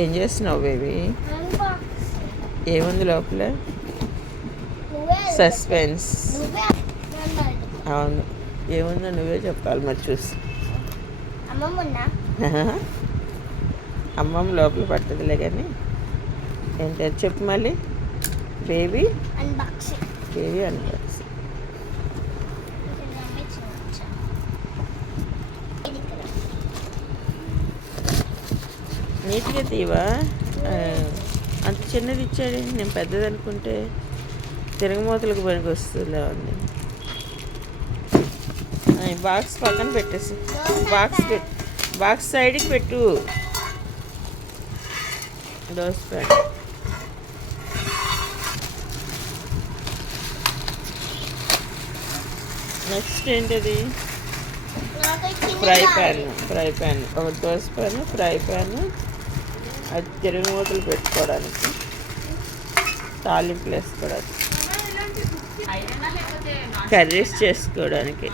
ఏం చేస్తున్నావు బేబీ? ఏముంది లోపల? సస్పెన్స్. అవును, ఏముందో నువ్వే చెప్పాలి మరి చూసి. అమ్మమ్మ లోపల పట్టదులే కానీ ఏంటో చెప్పు మళ్ళీ. Baby unboxing. Baby unboxing. నీట్గా తీవా? అంత చిన్నది ఇచ్చాడు. నేను పెద్దది అనుకుంటే తిరగమూతలకు పనికి వస్తుందిలే ఉంది. బాక్స్ పక్కన పెట్టేసి, బాక్స్ సైడ్కి పెట్టు. దోశ ప్యాన్. నెక్స్ట్ ఏంటది? ఫ్రై ప్యాన్ ఒక దోశ ప్యాన్, ఫ్రై ప్యాన్, అది తిరగమూతలు పెట్టుకోవడానికి, తాలింపులు వేసుకోవడానికి, కర్రీస్ చేసుకోవడానికి.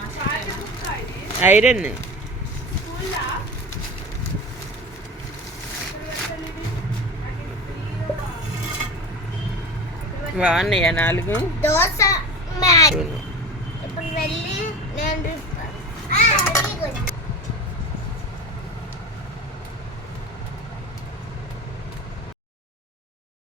ఐరన్. బాగున్నాయా 4? దోశ మ్యాట్. ఇప్పుడు వెళ్ళి